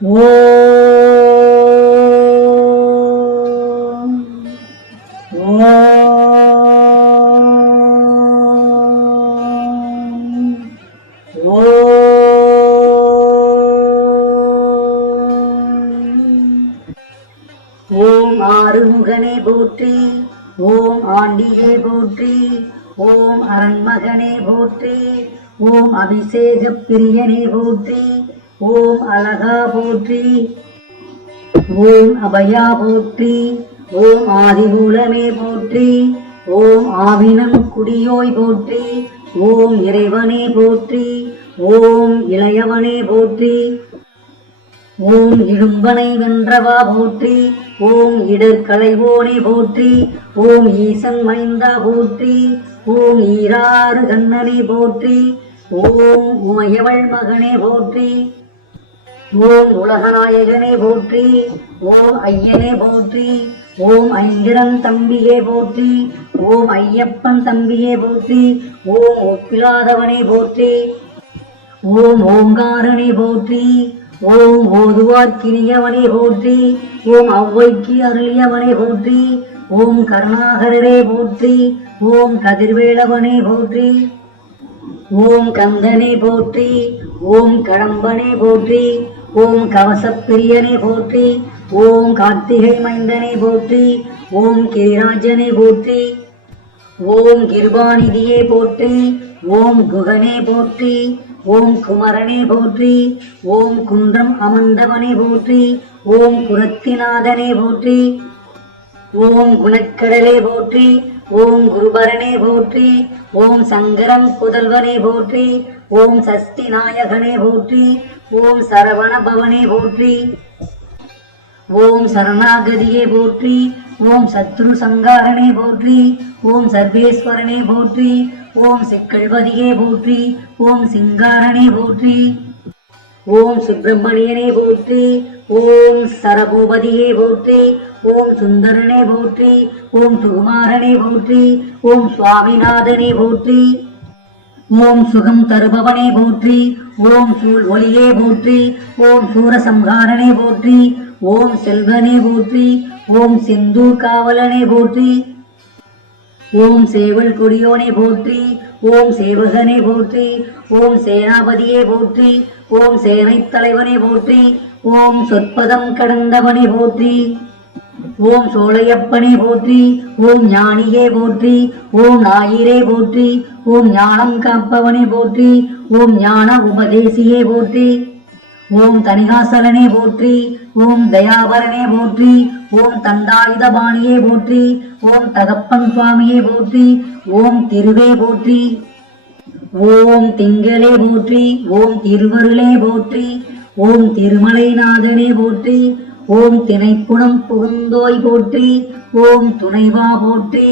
ஓம் ஓம் ஓம் ஓம் ஆறுமுகனே போற்றி ஓம் ஆண்டியே போற்றி ஓம் அரண்மகனே போற்றி ஓம் அபிஷேக பிரியனே போற்றி. ஓம் அழகா போற்றி ஓம் அபயா போற்றி ஓம் ஆதிமூலமே போற்றி ஓம் ஆவினம் குடியோய் போற்றி ஓம் இறைவனே போற்றி ஓம் இளையவனே போற்றி ஓம் இழும்பனை வென்றவா போற்றி ஓம் இடர்களைவோனே போற்றி ஓம் ஈசன் மைந்தா போற்றி ஓம் ஈராறு கண்ணனை போற்றி ஓம் உமையவள் மகனே போற்றி ஓம் உலகநாயகனே போற்றி ஓம் ஐயனே போற்றி ஓம் ஐந்திரன் தம்பியே போற்றி ஓம் ஐயப்பன் தம்பியே போற்றி ஓம் ஒப்பிலாதவனே போற்றி ஓம் ஓங்காரனே போற்றி ஓம் ஓதுவார்க்கினியவனே போற்றி ஓம் ஔவைக்கு அருளியவனே போற்றி ஓம் கருணாகரரே போற்றி ஓம் கதிர்வேளவனே போற்றி ஓம் கந்தனே போற்றி ஓம் கடம்பனே போற்றி ஓம் கவசப்பிரியனை போற்றி ஓம் கார்த்திகை மைந்தனை போற்றி ஓம் கிரிராஜனை போற்றி ஓம் கிருபாநிதியை போற்றி ஓம் குகனே போற்றி ஓம் குமரனே போற்றி ஓம் குன்றம் அமர்ந்தவனை போற்றி ஓம் குரத்திநாதனே போற்றி ஓம் குணக்கடலை போற்றி ஓம் குருபரனே போற்றி ஓம் சங்கரம் புதல்வனை போற்றி ஓம் சஷ்டி நாயகனை போற்றி ஓம் சரவண பவனே போற்றி ஓம் சரணாகதியே போற்றி ஓம் சத்ரு சங்காரனே போற்றி ஓம் சர்வேஸ்வரனே போற்றி ஓம் சிக்கல்வதியே போற்றி ஓம் சிங்காரனே போற்றி ஓம் சுப்பிரமணியனே போற்றி ஓம் சரபூபதியே போற்றி ஓம் சுந்தரனே போற்றி ஓம் சுகுமாரனே போற்றி ஓம் சுவாமிநாதனே போற்றி ஓம் சுகம் தருபவனே போற்றி ஓம் சூழ் ஒளியே போற்றி ஓம் சூரசம்ஹாரனே போற்றி ஓம் செல்வனே போற்றி ஓம் செந்தூர் காவலனே போற்றி ஓம் சேவல் கொடியோனே போற்றி ஓம் சேவகனே போற்றி ஓம் சேனாபதியே போற்றி ஓம் சேனைத் தலைவனே போற்றி ஓம் சொற்பதம் கடந்தவனே போற்றி. ஓம் சோழையப்பனே போற்றி ஓம் ஞானியே போற்றி ஓம் ஞாயிறே போற்றி ஓம் ஞானம் காப்பவனே போற்றி ஓம் ஞான உபதேசியே போற்றி ஓம் தனிகாசலனே போற்றி ஓம் தயாபரனே போற்றி ஓம் தண்டாயுதபாணியே போற்றி ஓம் தகப்பன் சுவாமியே போற்றி ஓம் திருவே போற்றி ஓம் திங்களே போற்றி ஓம் திருவருளே போற்றி ஓம் திருமலைநாதனே போற்றி ஓம் திணைப்புணம் புகுந்தோய் போற்றி ஓம் துணைவா போற்றி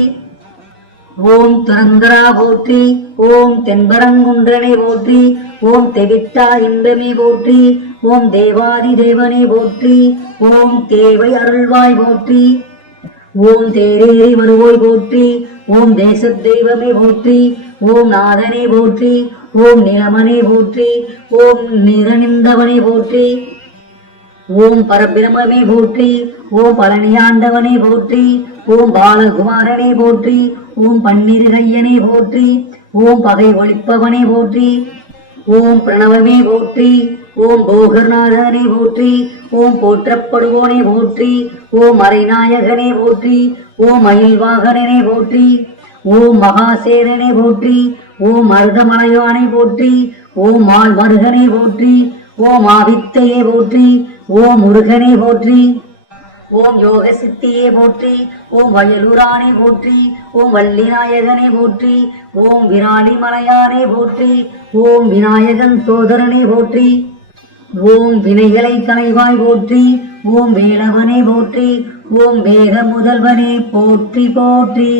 ஓம் துரந்தரா போற்றி ஓம் தென்பரங்குன்றனை போற்றி ஓம் தெவிட்டா இன்பமே போற்றி ஓம் தேவாதி தேவனை போற்றி ஓம் தேவை அருள்வாய் போற்றி ஓம் தேரேறி வருவோய் போற்றி ஓம் தேச தெய்வமே போற்றி ஓம் நாதனை போற்றி ஓம் நிலமனை போற்றி ஓம் நிறநிந்தவனே போற்றி ஓம் பரபிரமே போற்றி ஓம் பழனியாண்டவனே போற்றி ஓம் பாலகுமாரனே போற்றி ஓம் பன்னிருகையனே போற்றி ஓம் பகை ஒழிப்பவனே போற்றி ஓம் பிரணவமே போற்றி ஓம் போகர்நாதனே போற்றி ஓம் போற்றப்படுவோனே போற்றி ஓம் மறைநாயகனே போற்றி ஓம் மயில்வாகனனே போற்றி ஓம் மகாசேனனே போற்றி ஓம் மருதமலையானை போற்றி ஓம் மால் மருகனே போற்றி ஓம் ஆதித்தையே போற்றி ஓம் முருகனே போற்றி ஓம் யோக சித்தியே போற்றி ஓம் வயலூரானே போற்றி ஓம் வள்ளிநாயகனே போற்றி ஓம் விராலி மலையானே போற்றி ஓம் விநாயகன் சோதரனே போற்றி ஓம் வினைகளை தலைவாய் போற்றி ஓம் வேலவனே போற்றி ஓம் வேத முதல்வனே போற்றி போற்றி.